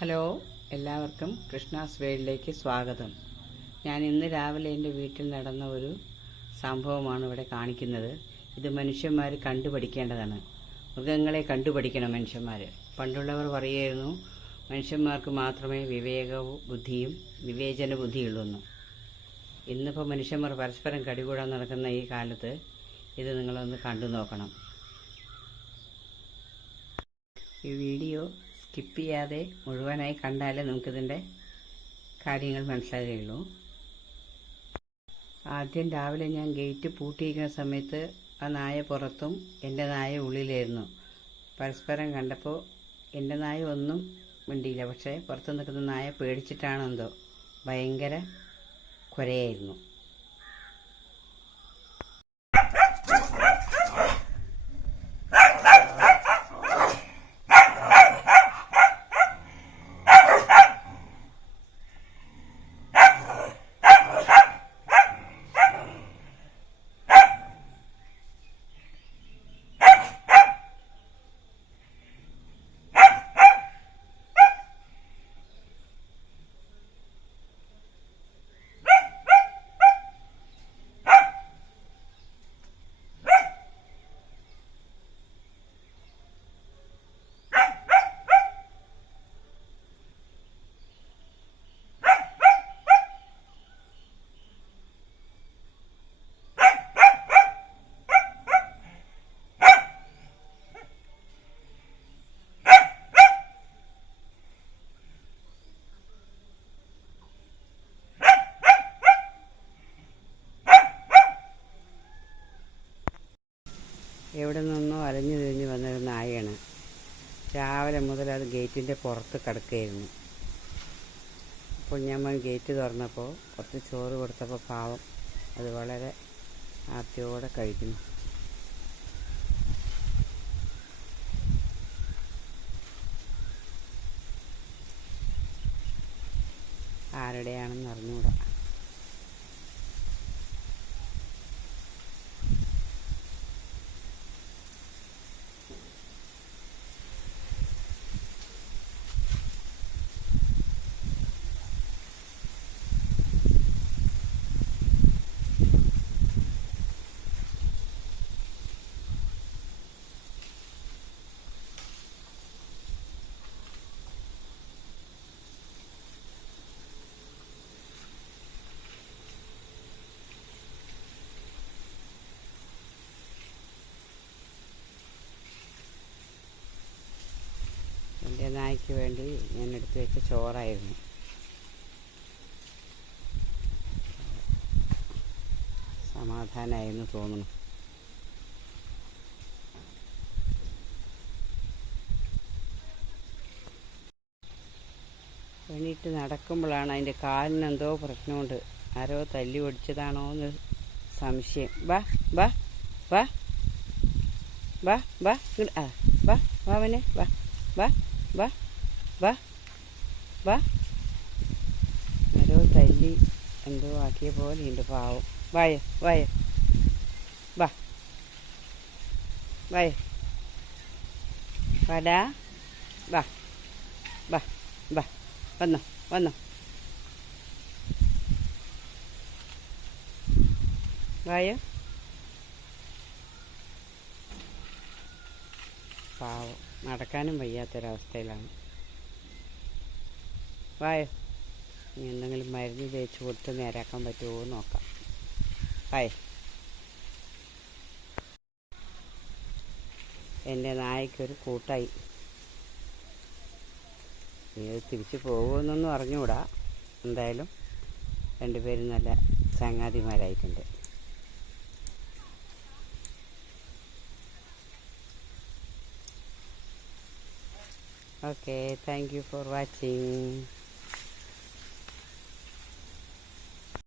Hello, എല്ലാവർക്കും കൃഷ്ണാസ് വേൾഡിലേക്ക് സ്വാഗതം. ഞാൻ ഇന്ന് രാവിലെ എൻ്റെ വീട്ടിൽ നടന്ന ഒരു സംഭവമാണ് ഇവിടെ കാണിക്കുന്നത്. ഇത് മനുഷ്യന്മാർ കണ്ടുപഠിക്കേണ്ടതാണ്. മൃഗങ്ങളെ കണ്ടുപഠിക്കണം മനുഷ്യന്മാർ. പണ്ടുള്ളവർ പറയുമായിരുന്നു, മനുഷ്യന്മാർക്ക് മാത്രമേ വിവേകവും ബുദ്ധിയും വിവേചന ബുദ്ധിയുള്ളൂന്ന്. ഇന്നിപ്പോൾ മനുഷ്യന്മാർ പരസ്പരം കടികൂടാൻ നടക്കുന്ന ഈ കാലത്ത് ഇത് നിങ്ങളൊന്ന് കണ്ടു നോക്കണം. ഈ വീഡിയോ സ്കിപ്പ് ചെയ്യാതെ മുഴുവനായി കണ്ടാലേ നമുക്കിതിൻ്റെ കാര്യങ്ങൾ മനസ്സിലാകുകയുള്ളൂ. ആദ്യം രാവിലെ ഞാൻ ഗേറ്റ് പൂട്ടിയിരിക്കുന്ന സമയത്ത് ആ നായ പുറത്തും എൻ്റെ നായ ഉള്ളിലായിരുന്നു. പരസ്പരം കണ്ടപ്പോൾ എൻ്റെ നായ ഒന്നും മിണ്ടിയില്ല. പക്ഷേ പുറത്ത് നിൽക്കുന്ന നായ പേടിച്ചിട്ടാണെന്തോ ഭയങ്കര കുരയായിരുന്നു. എവിടെ നിന്നോ അലഞ്ഞു തിരിഞ്ഞ് വന്നൊരു നായയാണ്. രാവിലെ മുതൽ അത് ഗേറ്റിൻ്റെ പുറത്ത് കിടക്കുകയായിരുന്നു. അപ്പോൾ ഞാൻ ഗേറ്റ് തുറന്നപ്പോൾ കുറച്ച് ചോറ് കൊടുത്തപ്പോൾ പാവം അത് വളരെ ആർത്തിയോടെ കഴിക്കുന്നു. ആരുടെയാണെന്ന് അറിഞ്ഞൂടാ. എൻ്റെ നായ്ക്ക് വേണ്ടി ഞാൻ എടുത്തു വെച്ച ചോറായിരുന്നു. സമാധാനമായിരുന്നു തോന്നുന്നു. എണീറ്റ് നടക്കുമ്പോഴാണ് അതിൻ്റെ കാലിനെന്തോ പ്രശ്നമുണ്ട്. ആരോ തല്ലി ഒടിച്ചതാണോ എന്ന് സംശയം. വാ വാ വാ വാ വാ വാ വാ വാവനെ വാ വാ വാ വാ വാ. ആരോ തല്ലി എന്തോ ആക്കിയ പോലെ ഉണ്ട് പാവം. വായ വായ വാ വായ വാടാ വാ വാ വാ വന്നോ വന്നോ വായ. പാവം നടക്കാനും വയ്യാത്തൊരവസ്ഥയിലാണ്. വായോ, ഇനി എന്തെങ്കിലും മരുന്ന് തേച്ച് കൊടുത്ത് നേരാക്കാൻ പറ്റുമോ നോക്കാം. വായ. എൻ്റെ നായ്ക്കൊരു കൂട്ടായി. ഇത് തിരിച്ചു പോകുമെന്നൊന്നും അറിഞ്ഞുകൂടാ. എന്തായാലും രണ്ടുപേരും നല്ല ചങ്ങാതിമാരായിട്ടുണ്ട്. Okay, thank you for watching.